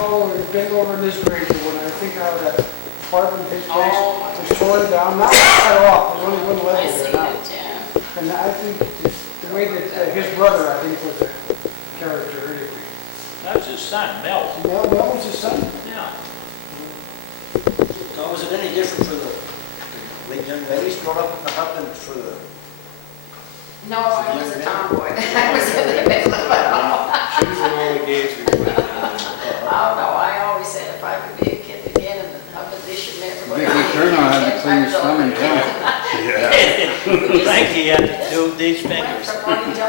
oh, we've been over in this grade, when I think how that apartment, his place was torn down, now it's cut off, there's only one I level see there now. it, yeah. And I think the way that his brother, I think, was a character anyway. That was his son, Mel. Mel was his son? Yeah. So was it any different for the young ladies brought up in the hut than for the... No, I was a tomboy. I was in the middle of it all. She was in all the games we played. Oh, no, I always said if I could be a kid again and have a dish and everybody. Big Turner had the cleanest thumb in town. Frankie had to do these fingers.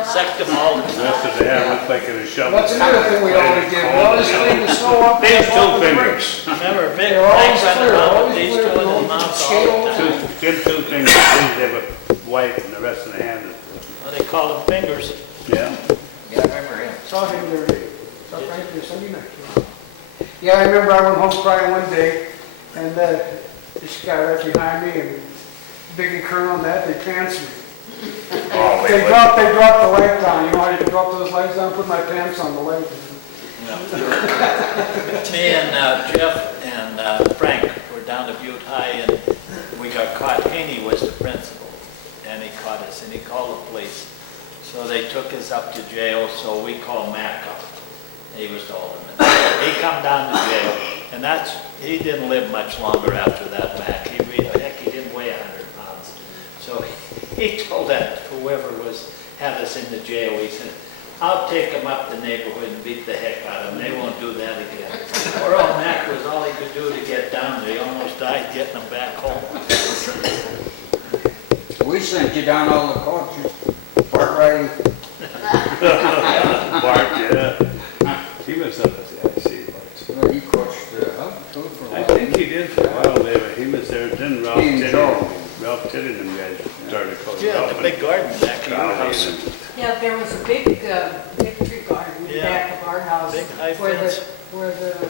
Sucked them all. The rest of the hand looks like it was shoveled. That's another thing we always did, we always clean the snow up. These two off the fingers. Remember, big They're always Frank running clear, around always with these clear, two in no his mouth skate all the over. time. Two fingers, they were white and the rest of the hand is, Well, they call them fingers. yeah. Yeah, I remember him. Saw him the other day, saw Frank there Sunday night. Yeah, I remember I went home crying one day, and this guy right behind me, and Big and Colonel and that, they pants me. Oh, They dropped the light down, you know how you drop those lights down, put my pants on the light. Me and Jeff and Frank were down to Butte High and we got caught. Haney was the principal and he caught us and he called the police. So they took us up to jail, so we called Mac up. He was the alderman. He come down to jail and he didn't live much longer after that, Mac. He didn't weigh 100 pounds. So he told that whoever had us in the jail, he said, I'll take them up the neighborhood and beat the heck out of them. They won't do that again. Poor old Mac was all he could do to get down there. He almost died getting them back home. We sent you down all the coaches, Bart riding. Bart, yeah. He was up at the IC. Well, he coached the hub too for a I while. think he did for a while there. He was there, then Ralph He and Joe. Titty and them guys started coaching. Yeah, the big garden back in your house. Yeah, there was a big tree garden in the Yeah. back of our house. Big high where fence. where the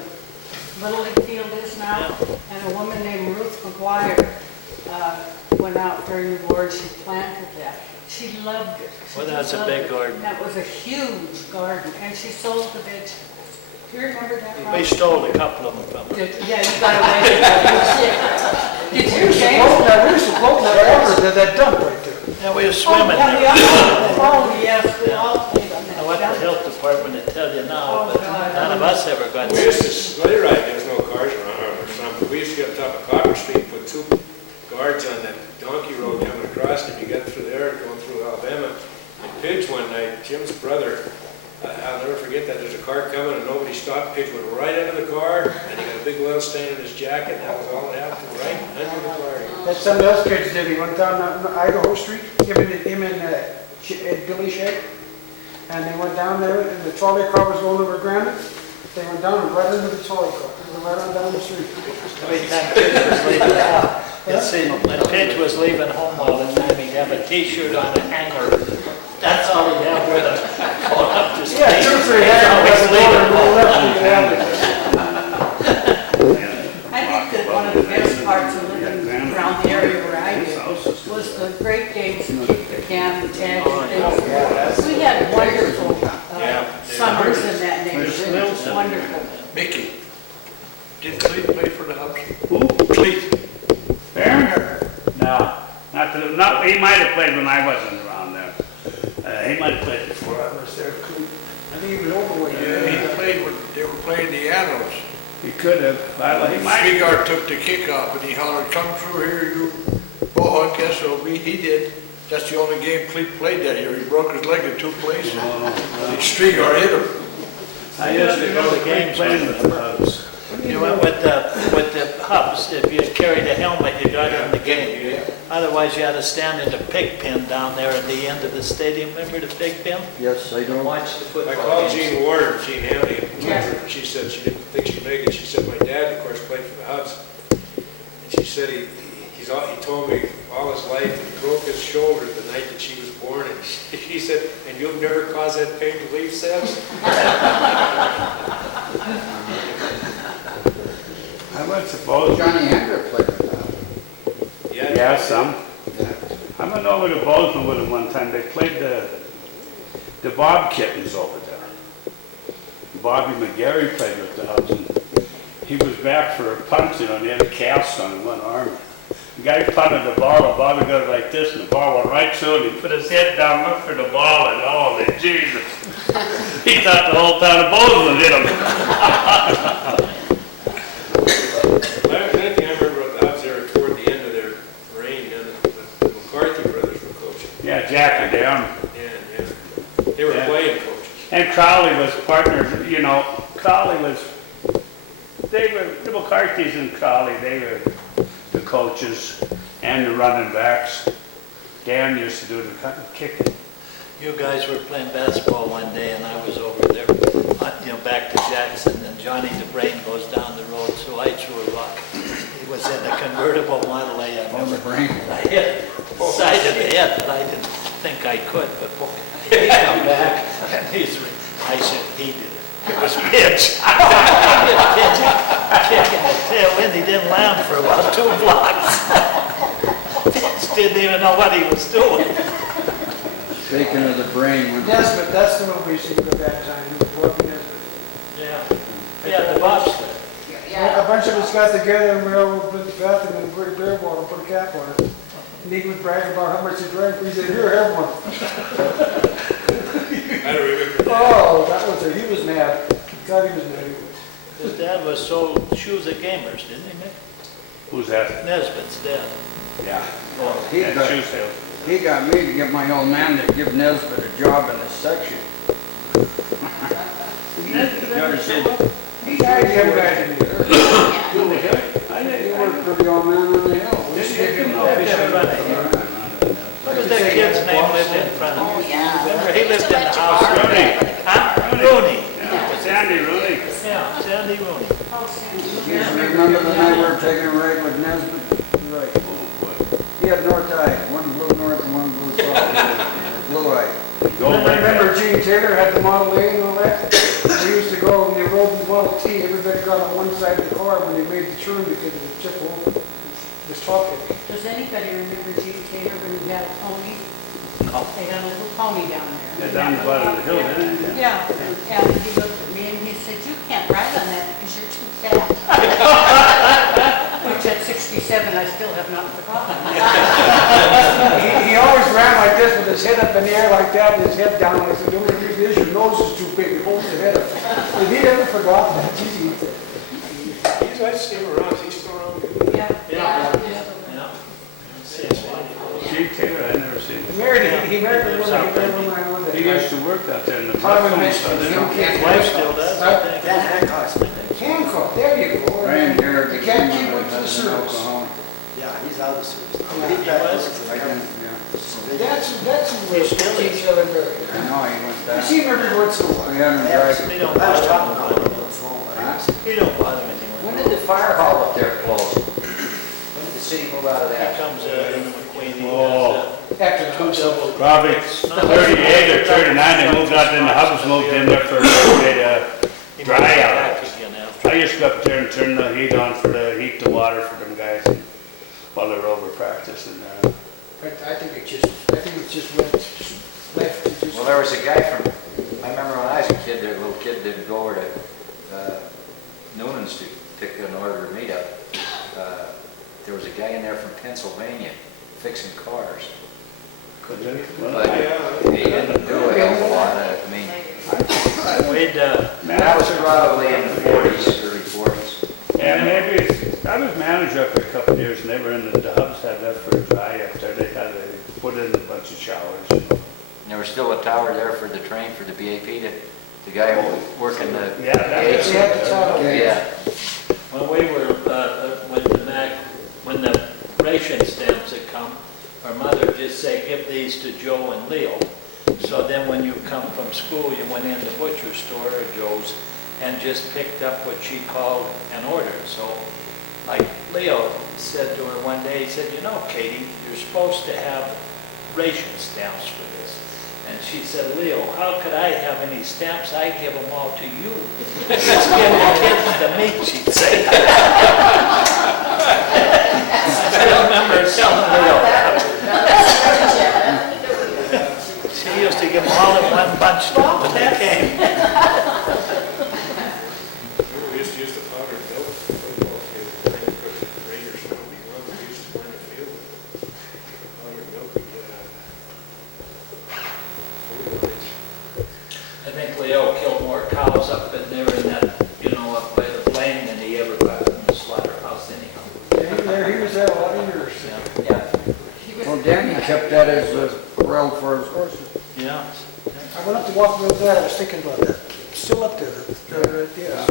Little League field is now. And a woman named Ruth McGuire went out during the war and she planted that. She loved it. She Well, that's just a loved big it. garden. That was a huge garden and she sold the vegetables. Do you remember that? We Robert? stole a couple of them from her. Yeah, you got away with that. Did you, James? We used to float in that water, that dump right there. Yeah, we were swimming Oh, there. yeah, oh, yes, we all played on that. I want the health department to tell you now, but none of us ever got We sick. used to sleigh ride, there was no cars around or something. We used to get up top of Copper Street, put two guards on that donkey road coming across, and you got through there, going through Alabama. And Pidge one night, Jim's brother, I'll never forget that, there's a car coming and nobody stopped. Pidge went right under the car, and he got a big oil stain on his jacket, and that was all that happened, right under the car. That's something else kids did, he went down Idaho Street, him and Billy Shea, and they went down there, and the trolley car was going over Granite, they went down and right into the trolley car, and went right on down the street. Every time Pidge was leaving home, you see, when Pidge was leaving home all the time, he'd have a t-shirt on a hanger. That's all he'd have with him, going up to state. Yeah, 2 or 3 He's always leaving home. I think that one of the best parts of living around the area where I did was the great games to kick the can, the tag, and things. We had wonderful summers in that neighborhood. It was wonderful. Mickey, did Clete play for the Hubs? Who? Clete. Barron? No, not, he might have played when I wasn't around there. He might have played before I was there. I think he was overweight. Yeah, he played when they were playing the Annos. He could have. He might. Spigart took the kick off and he hollered, "Come through here, you bohawk SOB." He did. That's the only game Clete played that year. He broke his leg in 2 places. Spigart hit him. I used to go to games playing with the Hubs. You went with the Hubs. If you carried a helmet, you got in the game. Otherwise, you had to stand in the pig pen down there at the end of the stadium. Remember the pig pen? Yes, I do. Watch the football I called games. Jean Warren, Jean Hamley, and she said she didn't think she'd make it. She said, my dad, of course, played for the Hubs. And she said he told me all his life that he broke his shoulder the night that she was born. And she said, and you've never caused that pain to leave since? I would suppose. Johnny Hendrick played with that. Yeah, some. I went over to Bozeman with them one time. They played the Bob Kittens over there. Bobby McGarry played with the Hubs, and he was back for a punt, you know, and he had a cast on one arm. The guy punted the ball, and Bobby got it like this, and the ball went right through, and he put his head down, looked for the ball, and holy Jesus. He thought the whole town of Bowden would hit him. I think I remember the Hubs there toward the end of their reign, and the McCarthy brothers were coaching. Yeah, Jack and them. Yeah. They were Yeah. playing coaches. And Crowley was partners, you know, Crowley was, they were, the McCarthys and Crowley, they were the coaches and the running backs. Dan used to do the kicking. You guys were playing basketball one day and I was over there, you know, back to Jackson, and Johnny DeBrain goes down the road, so I threw a rock. He was in a convertible Model A, I On the remember. brain. I hit the side of the head, but I didn't think I could, but boy, he come back and I said, he did it. It was pitch. Kicking the tail end, he didn't land for about 2 blocks. Pitch didn't even know what he was doing. Shaking of the brain. when- Nesbitt, that's the one we used to go that time, he was working Nesbitt. Yeah, the bobsled. A bunch of us got together and we all went to the bathroom and put a beer bottle, put a cap on it. And he would brag about how much he drank, we said, here, have one. I don't remember. Oh, that was it, he was mad. God, he was mad. His dad was sold shoes at Gamers, didn't he, Nick? Who's that? Nesbitt's dad. Yeah. Oh, He that got- shoe sale. He got me to get my old man to give Nesbitt a job in this section. You ever seen? He died the other guy, didn't he? On the hill? I He didn't, worked for the old man on the hill. I didn't know if he should run it. What was that kid's name lived in front of Oh, him? yeah. Remember, he lived in the Used to house. went to Rooney. Huh? Rooney. Yeah, Sandy Rooney. Yeah, Sandy Rooney. You remember the night we were taking a ride with Nesbitt? Right. He had north eye, one blue north and one blue south. Blue eye. Go back. Remember Gene Taylor had the Model A and all that? We used to go and they rode the Model T, everybody got on one side of the car when they made the turn because it was just this top heavy. Does anybody remember Gene Taylor when he had a pony? They had a little pony down there. Yeah, down the bottom of the hill, didn't it? Yeah, and he looked at me and he said, you can't ride on that because you're too fat. Which at 67, I still have not forgotten. He always ran like this with his head up in the air like that and his head down. I said, the only reason is your nose is too big, it holds your head up. And he never forgot that. Geez, I see him around, he's still around. Yeah. Yeah. Gene Taylor, I never seen He him. married a woman, I know that. He used to work out there in the Harvard Buffalo, Michigan. His wife still does, I think. Hancock, there you go. Brian Garrett. You can't keep up to the service. Yeah, he's out of the service. Yeah. He's back was? working for I the didn't, yeah. That's who we're still is. each other married. I know, he went You back. see him every once in a while. We had him drive. He don't I was bother talking about anyone. him on the phone, but Huh? He don't bother anyone. when did the fire hall up there close? When did the city move out of He that? comes in McQueen, he Oh. After does two double. Probably 38 or 39, they moved out, then the Hubs moved in there for a little bit, He dry moved out. back again after. I used to go up there and turn the heat on for the heat the water for them guys while they were over practicing. But I think it just went left. It just- Well, there was a guy from, I remember when I was a kid, there, a little kid did go over to Noonan's to pick an order to meet up. There was a guy in there from Pennsylvania fixing cars. But he didn't do a hell of a lot of, I mean, Wade, that was probably in the 40s, early 40s. Yeah, maybe, I was manager up there a couple of years and they were in the Hubs had that for a dry up there. They put in a bunch of showers. And there was still a tower there for the train, for the BAP, the guy working the Yeah, that gates. was They had the tower. Yeah, when we were, when the ration stamps had come, our mother just say, give these to Joe and Leo. So then when you come from school, you went in the butcher store or Joe's and just picked up what she called an order. So like Leo said to her one day, he said, you know, Katie, you're supposed to have ration stamps for this. And she said, Leo, how could I have any stamps? I give them all to you. Just give the kids to me, she'd say. I still remember telling Leo that. She used to give them all in one bunch when they came. used to powder milk, football field, kind of cook rain or snow, we used to line a field with powdered milk, we get food lines. I think Leo killed more cows up in there in that, up by the plain than he ever got in the slaughterhouse anyhow. He was there a lot of years. Yeah. He was- Well, Danny kept that as a corral for his horses. Yeah. I went up to walk the other day, I was thinking about that. Still up there, yeah.